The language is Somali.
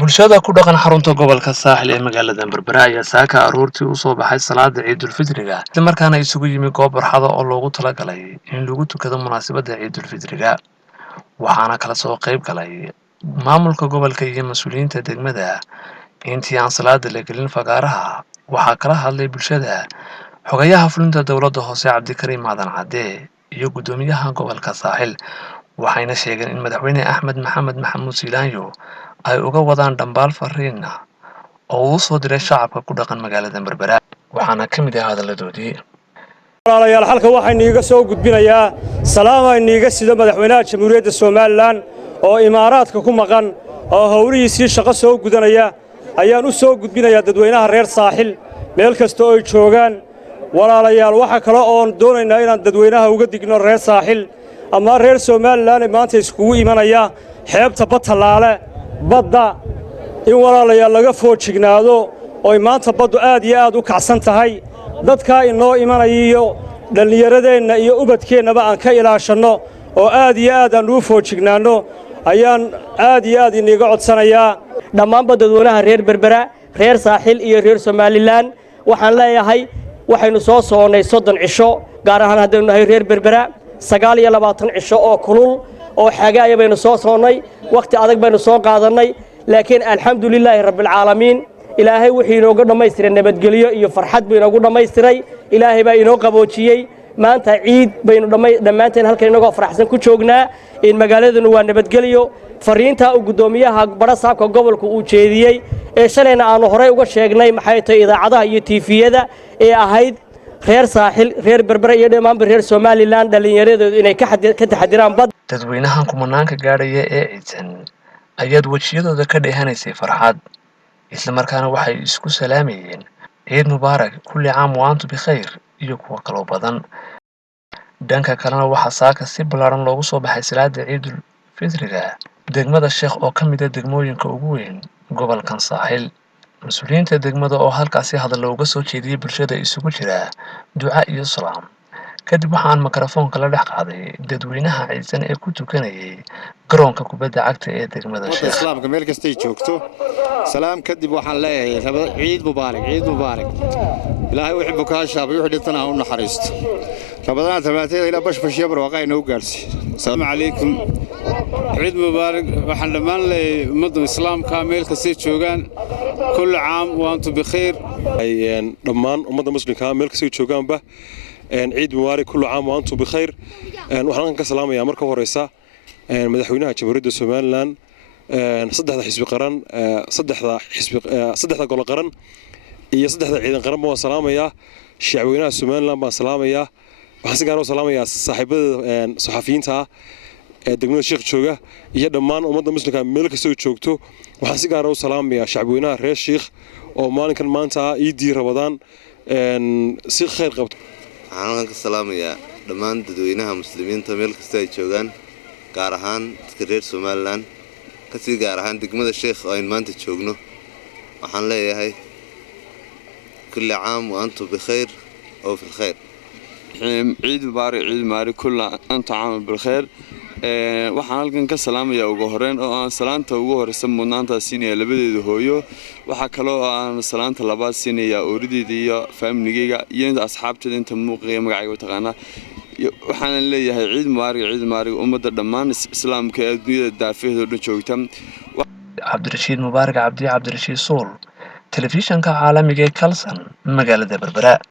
bulshada ku dhaqan xarunta gobolka saaxil ee magaalada Berbera ayaa saaka aroortii u soo baxay salaada Ciidul Fitriga isla markaana isugu yimi goob barxada oo loogu talagalay in lagu tukado munaasabadda Ciidul Fitriga waxaana kala soo qayb galay maamulka gobolka iyo mas'uuliyiinta degmada intii aan salaada la gelin fagaaraha waxaa kala hadlay bulshada xogayaha fulinta dowladda hoose Cabdikariim Maadan Cadde iyo gudoomiyaha gobolka saaxil waxayna sheegeen in madaxweyne Axmed Maxamed Maxamuud Siilaanyo ay uga wadaan dhambaal fariin ah oo uu soo diray shacabka ku dhaqan magaalada Berbera waxaana ka mid ah hadaladoodii walaalayaal halka waxaan iiga soo gudbinayaa salaam aan iiga sido madaxweynaha jamhuuriyadda Soomaaliland oo imaaraadka ku maqan oo howlihiisii shaqo soo gudanaya ayaan u soo gudbinayaa dadweynaha reer saaxil meel kasta oo ay joogaan walaalayaal waxa kale oo doonaynaa inaan dadweynaha uga digno reer saaxil ama reer Soomaaliland maanta iskugu imanaya xeebta Batalaale badda in walaalayaal laga foojignaado oo maanta baddu aad iyo aad u kacsan tahay dadka inoo imanayo dhalinyaradeenna iyo ubadkeennaba aan ka ilaashano oo aad iyo aad aan u foojignaano ayaan aad iyo aad iniga codsanayaa dhammaan dadweynaha reer Berbera reer saaxil iyo reer Soomaaliland waxaan leeyahay waxaynu soo soonay 30 cisho gaar ahaan haddaynu nahay reer Berbera 29 cisho oo kulul oo xagaaya baynu soo soonay waqti adag baynu soo qaadanay laakiin alxamdulilaahi rabbil caalamiin ilaahay wixii inooga dhammaystiray nabadgelyo iyo farxad buu inoogu dhammaystiray ilaahay baa inoo qaboojiyay maanta ciid baynu dhammaanteen halkan inagoo faraxsan ku joognaa in magaaladuna waa nabadgelyo fariinta uu gudoomiyaha barasaabka gobolka uu jeediyay ee shalayna aanu horey uga sheegnay maxay tahay idaacadaha iyo TV-yada ee ahayd reer saaxil reer Berbera iyo dhammaan reer Soomaaliland dhalinyaradoodu inay ka taxadiraan bad dadweynahan kumanaanka gaadhaya ee ciidan ayaad wajiyadooda ka dheehanaysay farxad isla markaana waxay isku salaamayeen ciid mubaarak kulli caam wa antum bikhayr iyo kuwa kale badan dhanka kalena waxa saaka si ballaaran loogu soo baxay salaada Ciidul Fitriga degmada Sheekh oo ka mid ah degmooyinka ugu weyn gobolkan saaxil mas'uuliyiinta degmada oo halkaasi hadal looga soo jeediyay bulshada isugu jira duca iyo salaam kadib waxaan mikrofoonka la dhex qaaday dadweynaha ciidan ee ku tukanayay garoonka kubadda cagta ee degmada Sheekh islaamka meel kasta ay joogto salaam kadib waxaan leeyahay ciid mubaarak ilaahay wixii bukaa shaabay wixii dhintana u naxariisto rabadaan tabaateeda ila bashbash barwaaqo inoo gaarsi assalaamu calaykum ciid mubaarak waxaan dhammaan leeyahay ummadda islaamka meel kasta ay joogaan kullu caam wa antum bikhayr dhammaan ummadda muslimka meel kasta ay joogaanba ciid mubaarak kullu caam wa antum bikhayr waxaan ka salaamayaa marka horeysa madaxweynaha jamhuuriyadda Soomaaliland saddexda xisbi qaran saddexda gol qaran iyo saddexda ciidan qaran baan salaamayaa shacabweynaha Soomaaliland baan salaamayaa waxaan si gaar ah u salaamayaa saaxiibada saxafiyiinta ee degmada Sheekh jooga iyo dhammaan ummadda muslimka meel kasta oo joogto waxaan si gaar ah u salaamayaa shacabweynaha reer Sheekh oo maalinkan maanta ciidii Ramadaan si khayr qabto waxaan ka salaamayaa dhammaan dadweynaha muslimiinta meel kasta ay joogaan gaar ahaan dadka reer Soomaaliland kasii gaar ahaan degmada Sheekh oo ay maanta joogno waxaan leeyahay kulli caam wa antum bikhayr oo fil khayr ciid mubaarak kulli antum caam bil khayr waxaan halkan ka salaamayaa ugu horeen oo aan salaanta ugu horeysa mudnaanta siinaya labadeeda hooyo waxa kale oo aan salaanta labaad siinaya oorideeda iyo familygayga iyo asxaabteeda inta muuqiga magacayga taqaana waxaan leeyahay ciid mubaarak ummadda dhammaan islaamka ee adduunyada daafeedooda joogta Cabdirashiid Mubaarak Cabdirashiid Suul telefishanka caalamiga ee Kalsan magaalada Berbera